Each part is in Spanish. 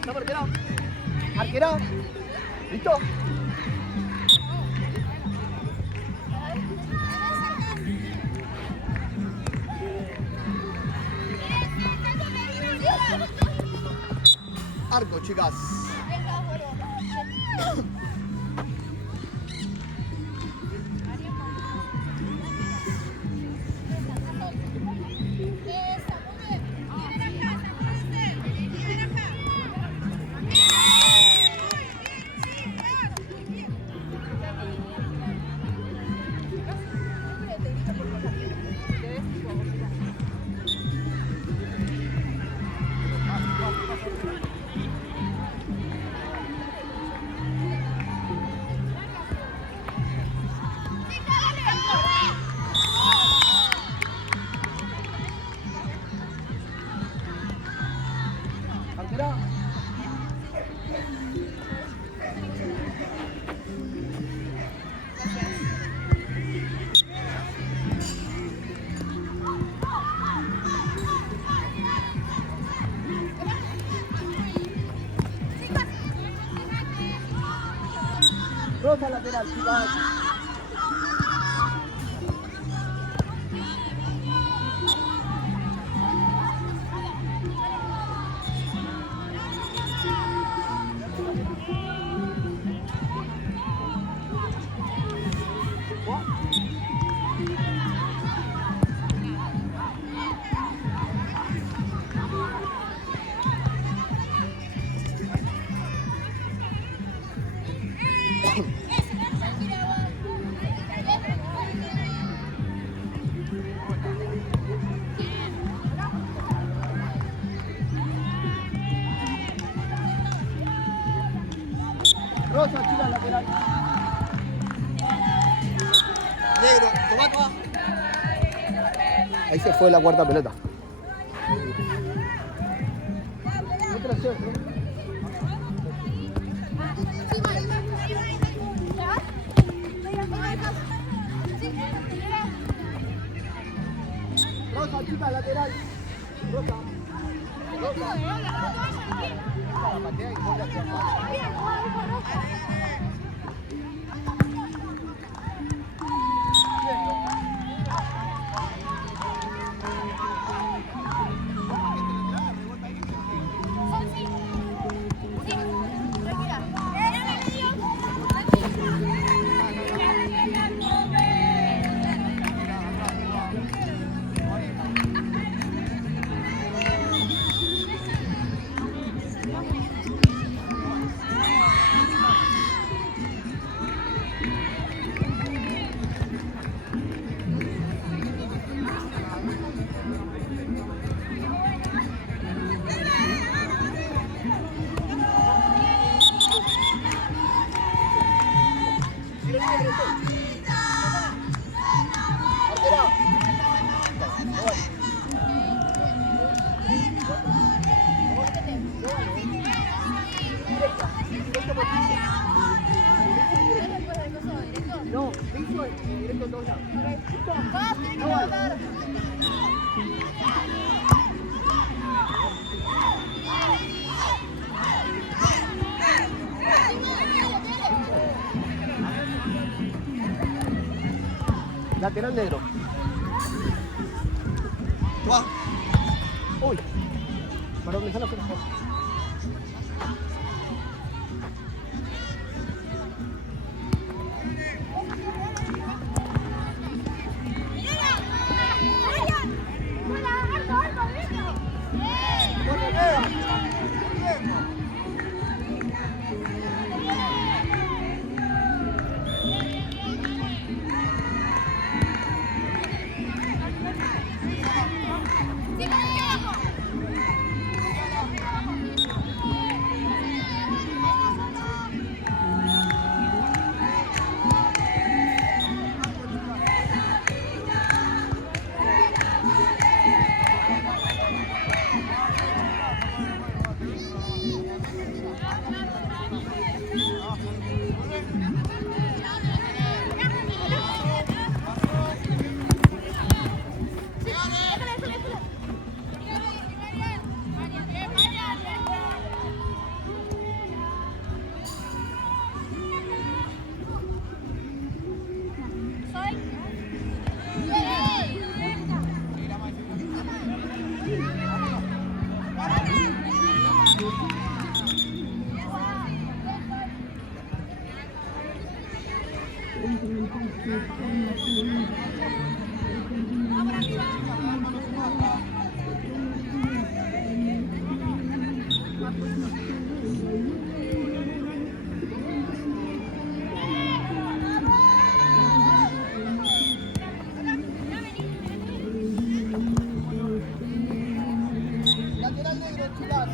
Estamos arquero. Arquero. ¿Listo? Arco, chicas. Rosa lateral, chicas. Rosa, chicas, lateral. Negro, toma. Ahí se fue la cuarta pelota. Otra centro. Rosa, chicas, lateral. Rosa. La patea y ponle hacia atrás. No, listo y directo a todos lados. ¿Listo? No vale. Lateral negro. Uy. Perdón, déjalo que mejor. Lateral negro, chicas.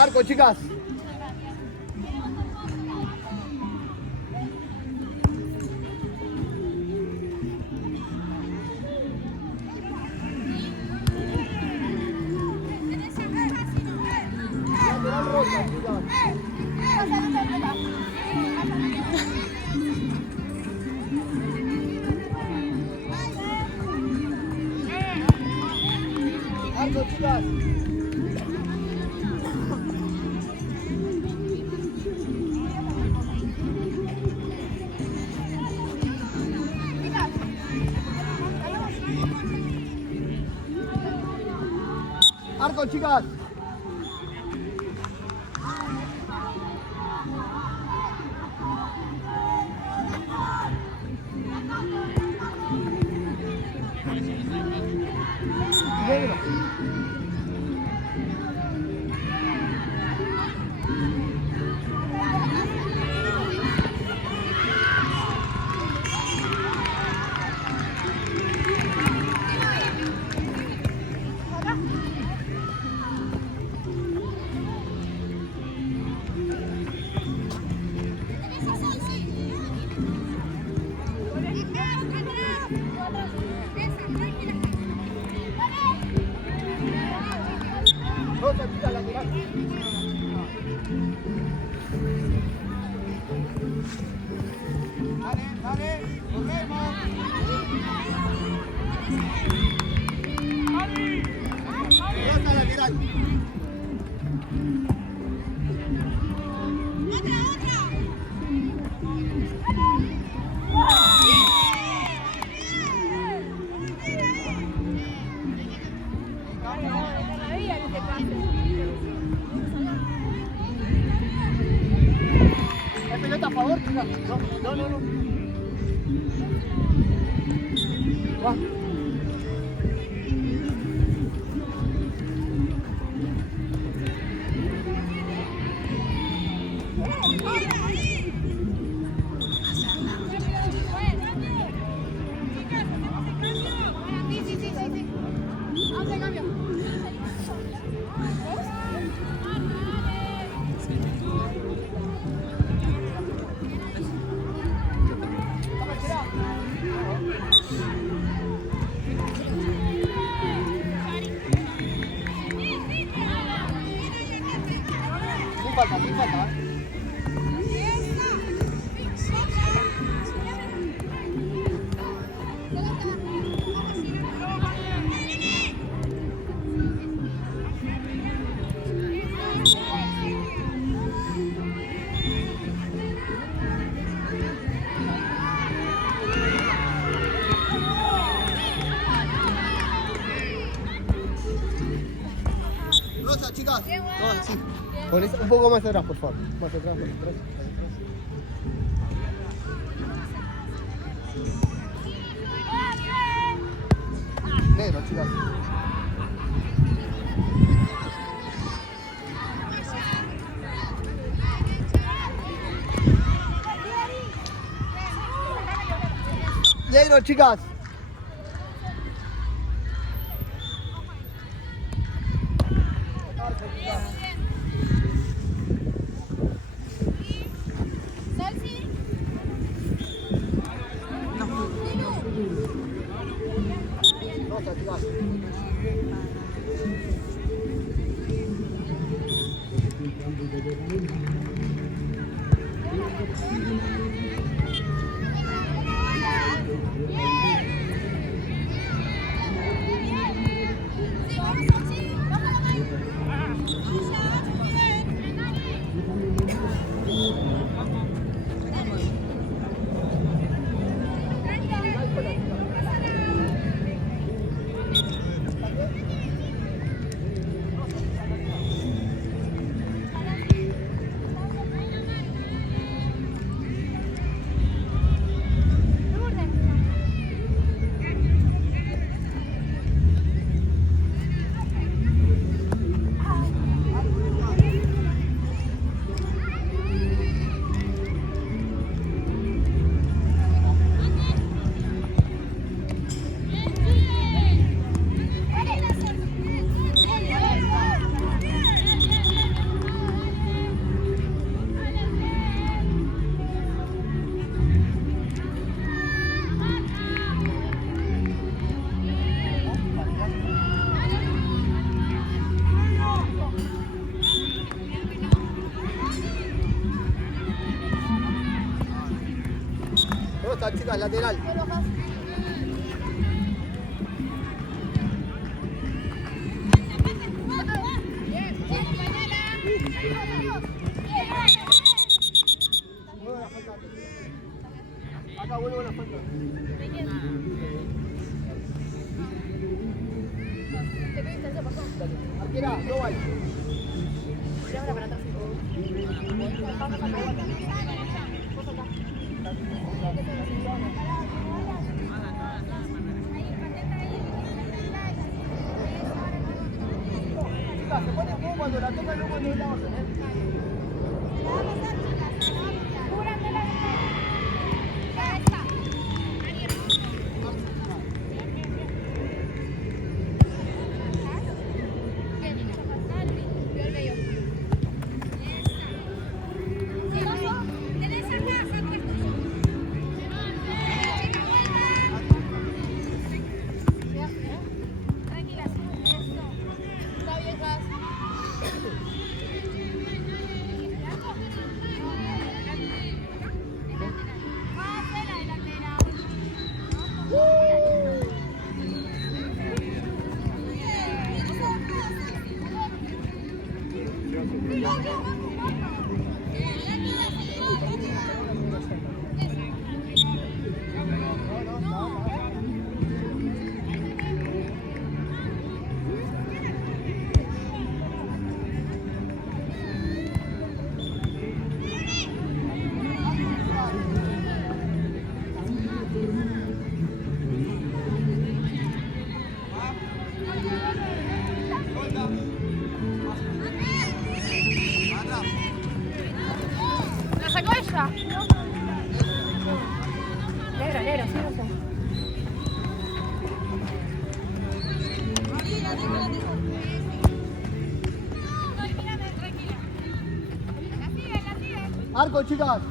Arco, chicas. Lateral roja, chicas. Arco, chicas. Arco, chicas. Negro. Rosa, chicas, lateral. Dale, dale, nos vemos. Rosa, lateral. ¿Es pelota a favor, chicas? No. Va. Sin falta. Rosa, chicas. No, sí. Un poco más atrás, por favor. Más atrás, más atrás. Negro, chicas. Negro, chicas. Rosa, chicas. lateral. Acá vuelvo a la falta. Arquera, no vale. Para atrás. Chicas, se pone como cuando la tocan, no cuando es la orden, ¿La sacó ella? Negra, sí, no sé. Arco, chicas.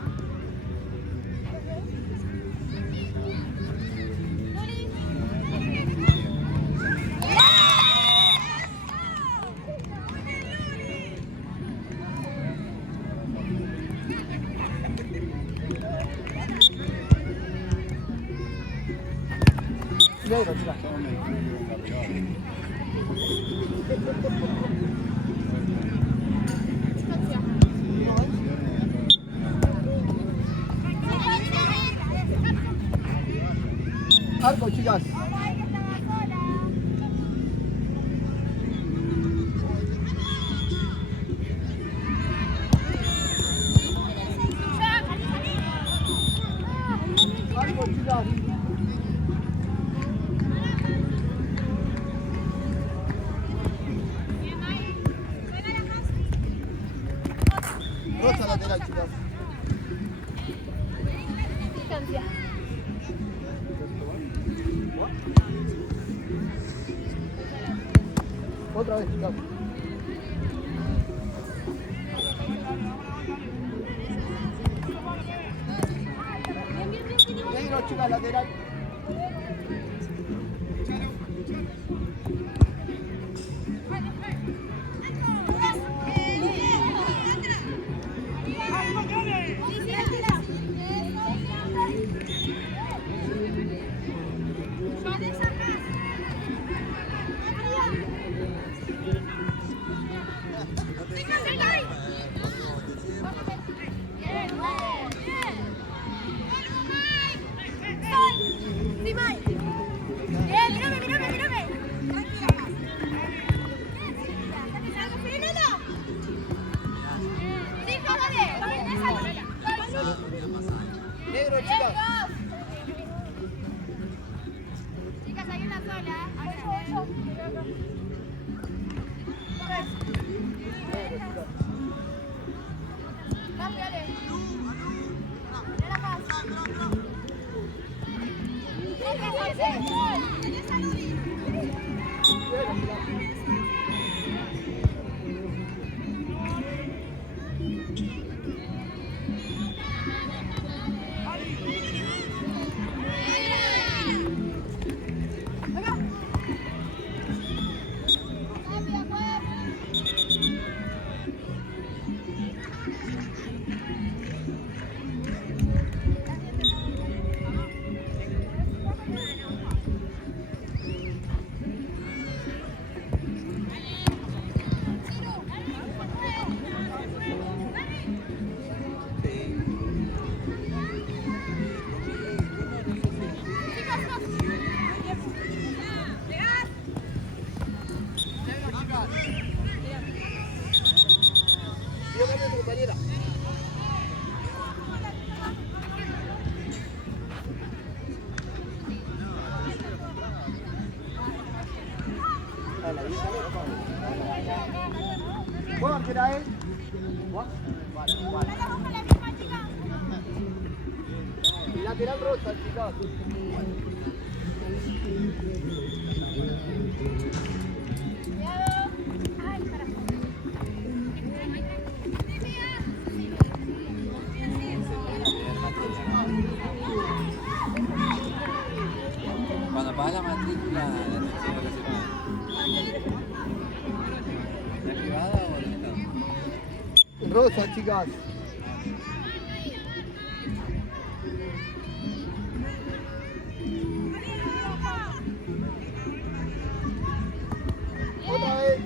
Negro, chicas. Arco, chicas. Arco, chicas. Rosa lateral, chicas. Distancia. Otra vez, chicas. Negro, chicas, lateral. Negro, chicas. Chicas, hay una sola. Dale, ahí, dale. ¿Puedo hacer a él? Vale, vale. Lateral rosa, chicos. Cuando pagas la matrícula, la atención que se paga. ¿La privada o la Estado? Rosa, chicas. Otra vez.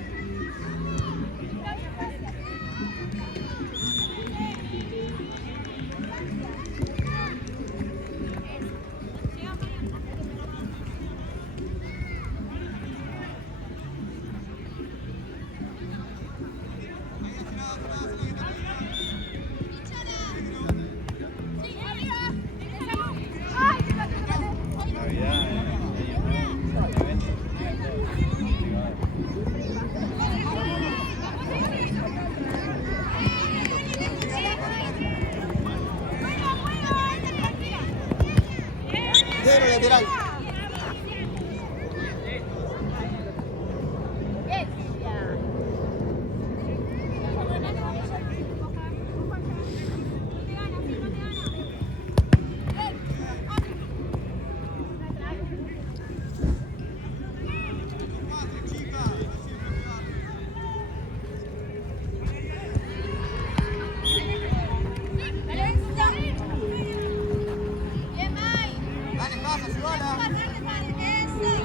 Negro lateral.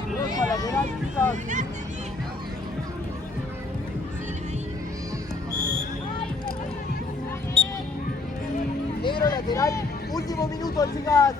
Rosa lateral, chicas. Negro lateral. Último minuto, chicas.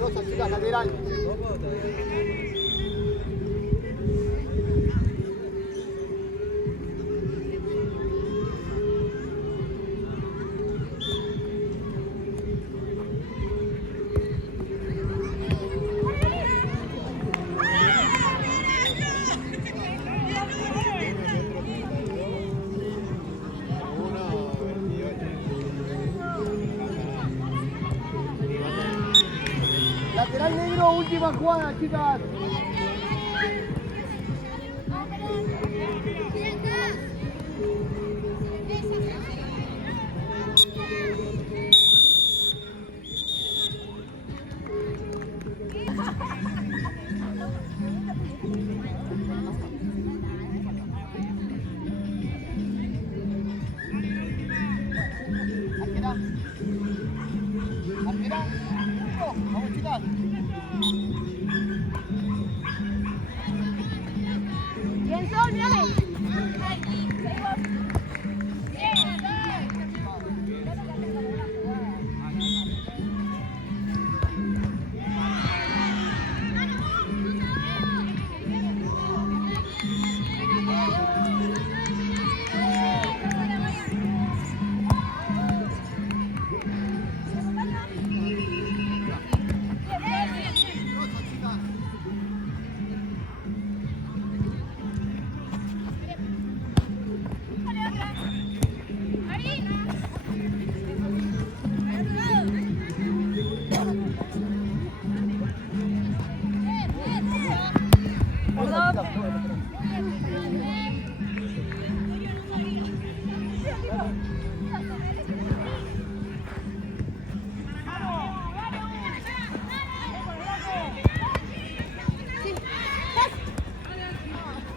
Rosa, chicas, lateral. Lateral negro, última jugada, chicas. Arquera. Arquera. Vamos, chicas. Bien, Sol, dale.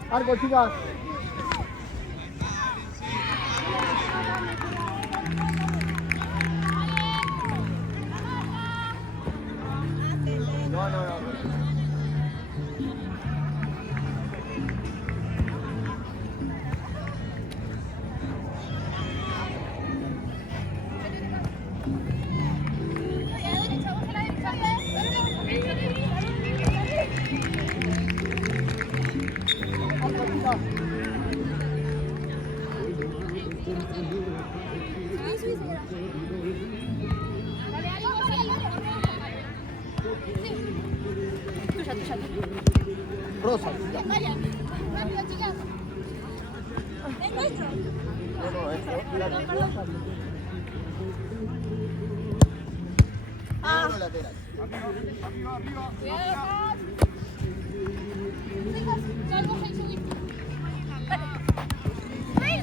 Arco, chicas. No, no, no. Dale, Ali, vos ahí. Sí. Tuya. Rosa. Vaya, rápido, chicas. Es nuestro. No, es lateral. Uno lateral. Cuidado acá. Chicos, salgo, ahí subí. Dale. Voy,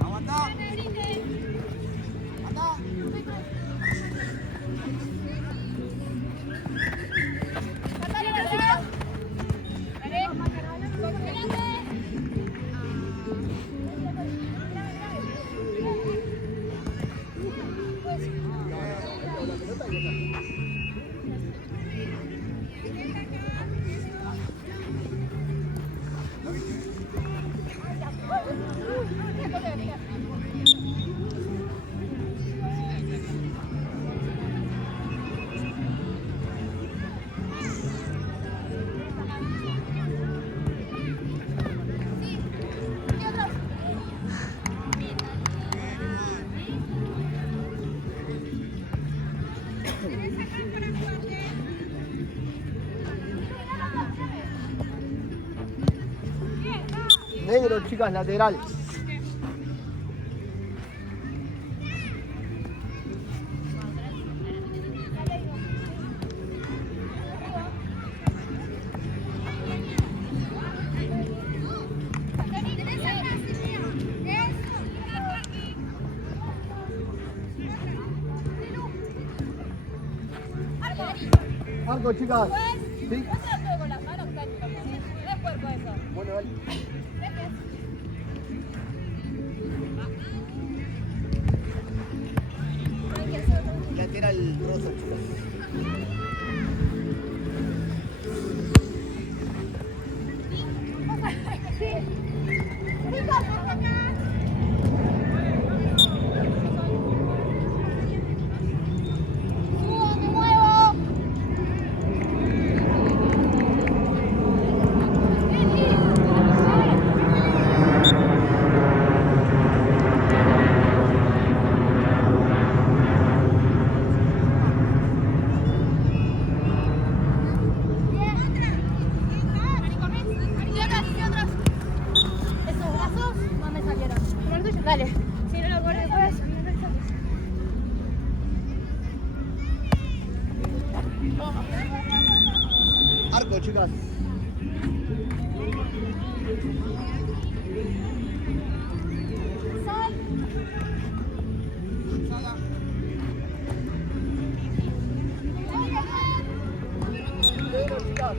Aguanta. Anda. Negro, chicas, lateral. Arco, chicas. ¿Sí? con las manos, que es cuerpo eso. Bueno, dale. Lateral rosa, chicas. Esos brazos, ¿dónde salieron? Dale. Si no lo corres después, Arco, chicas. sal. Negro, chicas.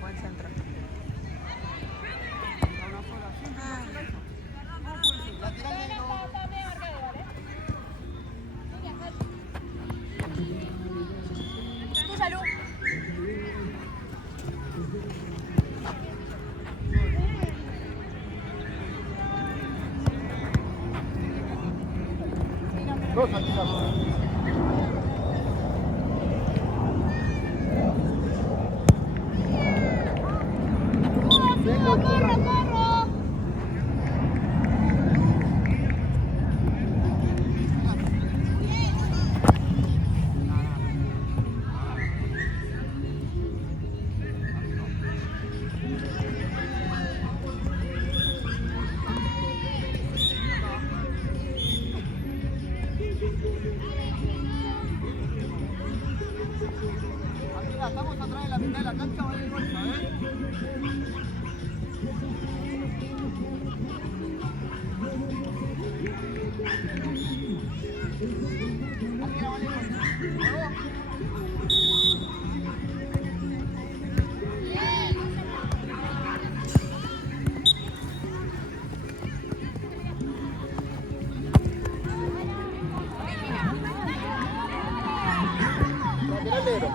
Buen centro. Lateral negro. Tu salud. Rosa, chicas. Negro, chicas. Amiga, estamos atrás de la mitad de la cancha, vale el gol, ¿sabes? Amiga, vale el gol. ¿Luego? Lateral negro.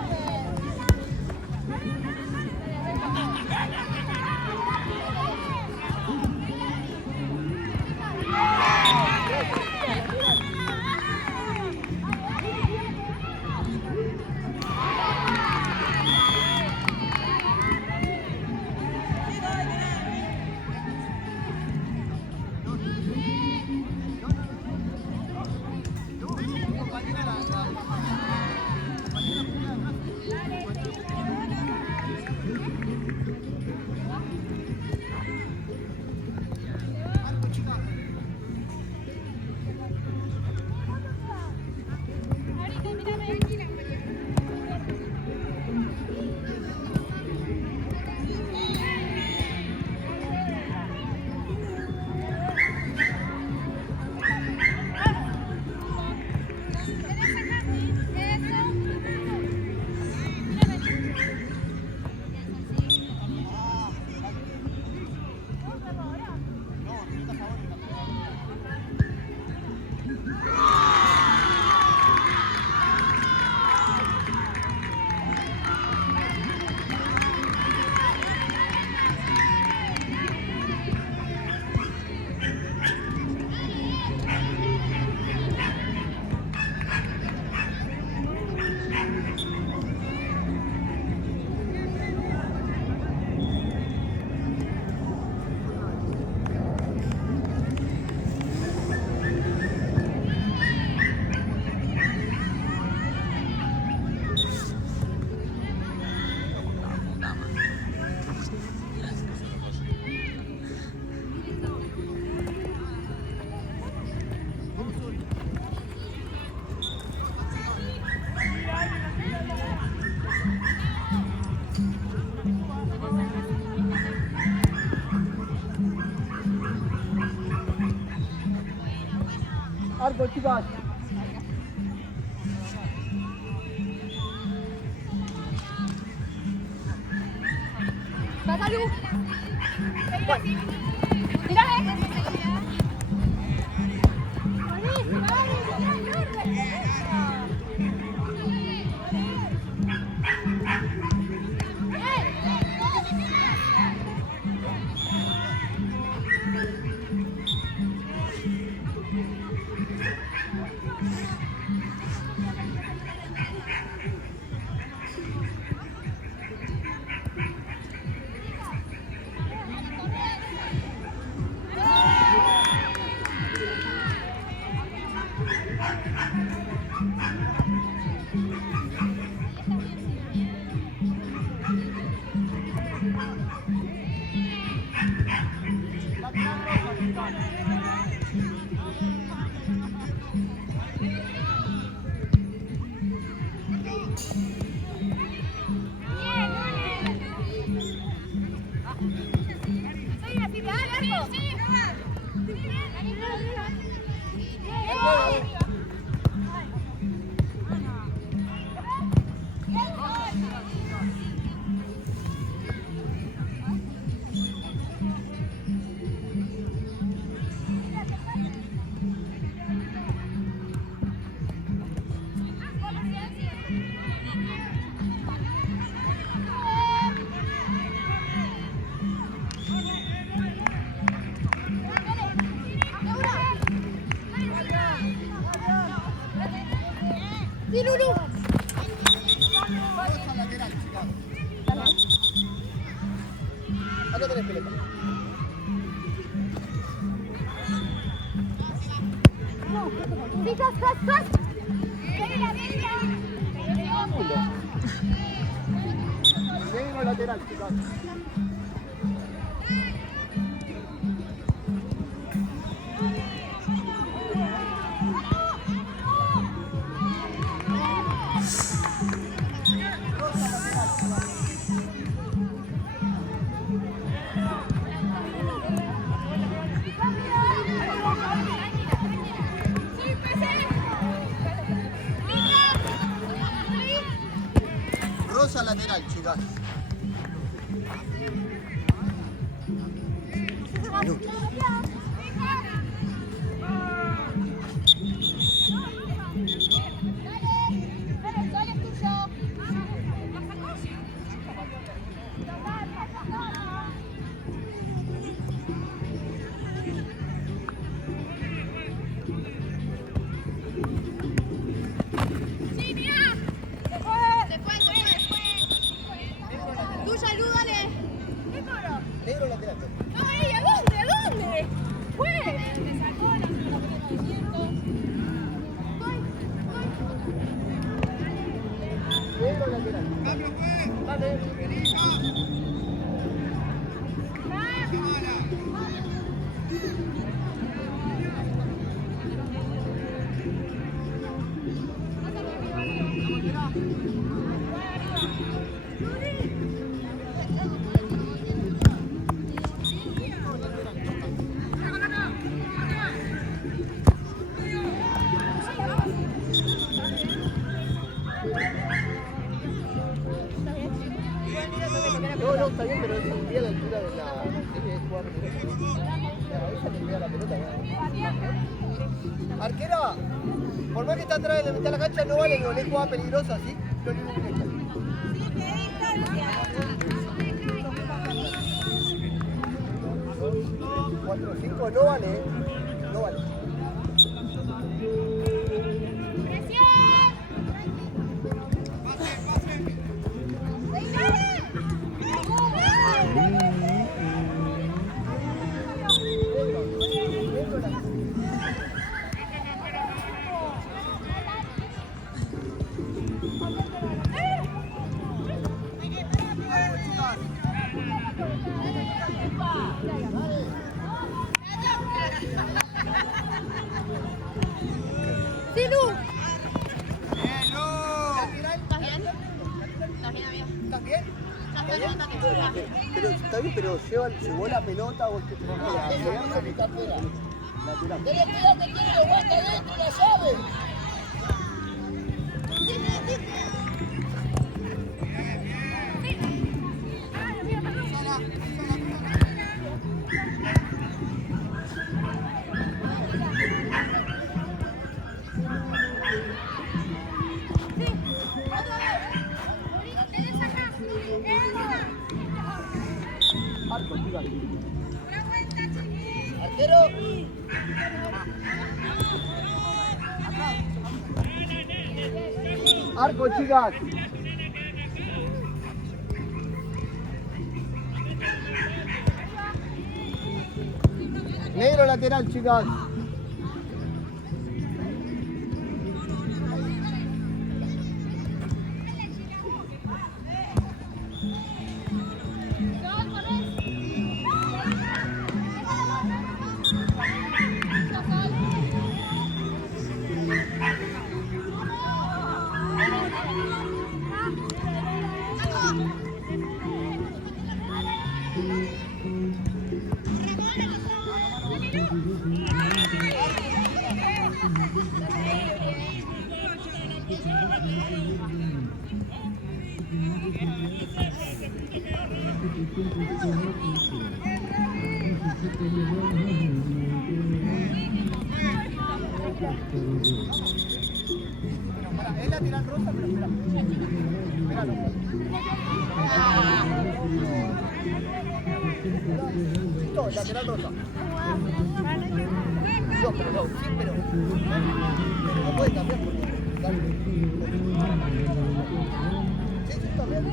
Arco, chicas. ¡Pasa, Lu! ¡Mira, ¡Sí, Lulu! Acá tenés pelota. ¡Sí, ¡Cas! Negro lateral, chicas. Rosa lateral, chicas. Negro lateral. Ay, ¿a dónde? ¿A dónde? Fue. Me sacó la pelota de movimiento. Negro lateral. Dale. No, está bien, pero es un día a la altura de la... Tiene que jugar a ella le pega la pelota. ¿No? Arquera, por más que está atrás de la mitad de la cancha, no vale, no le juega peligroso así. Lo único que está. 4 o 5 no vale, no vale. Pero está bien, pero llevó la pelota o es que te lateral. Dale cuidado que tiene los guantes adentro, la llave. Arquero. Arco, chicas. Negro lateral, chicas. Es lateral rosa, pero espera. Espéralo. No, lateral rosa. No, pero no, sí, pero no puede cambiar porque... Dale. Sí, sí, está bien.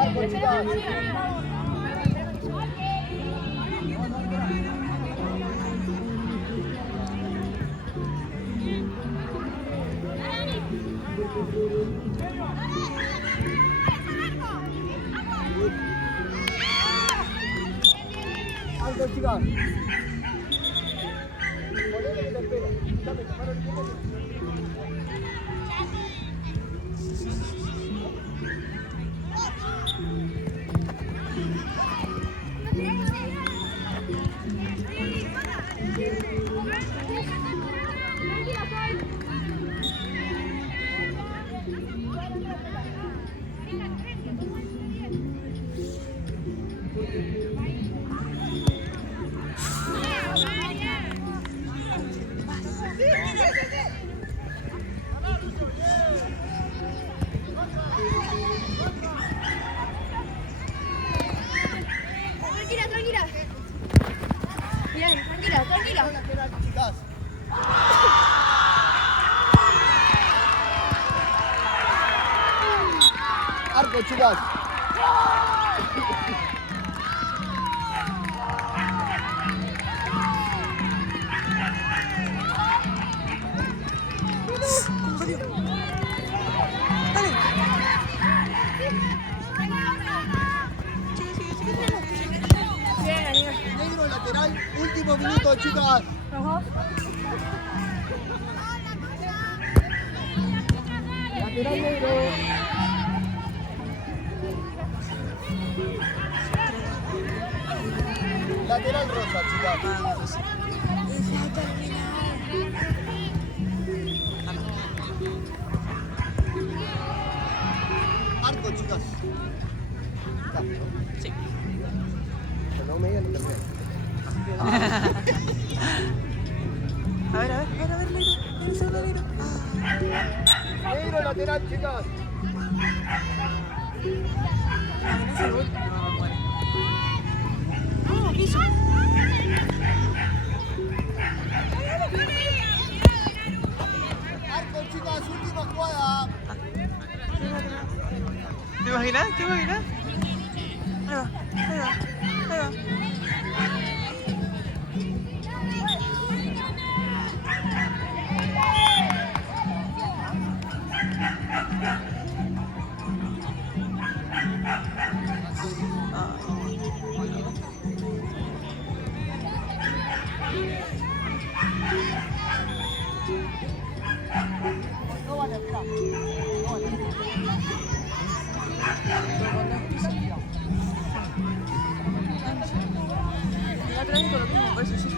Arco, chicas. Arco, chicas. Ponele que te espera. Dame, para el tiempo. Tranquila, tranquila. Bien, tranquila, tranquila. Lateral, chicas. Arco, chicas. ¿Cómo salió? Dale. Bien, Aníbal. Negro lateral, último minuto, chicas. Lateral negro. Lateral rosa, chicas. Arco, chicas. Sí. No me digan ni terminar. A ver, negro. El segundo negro. Negro lateral, chicas. No es el gol. No, bueno. No, piso. Arco, chicas, última jugada. ¿Te imaginas? ¿Te imaginas? Ahí va, ahí va, ahí va. No vale, espera. No vale. El otro año con lo mismo, por eso sí.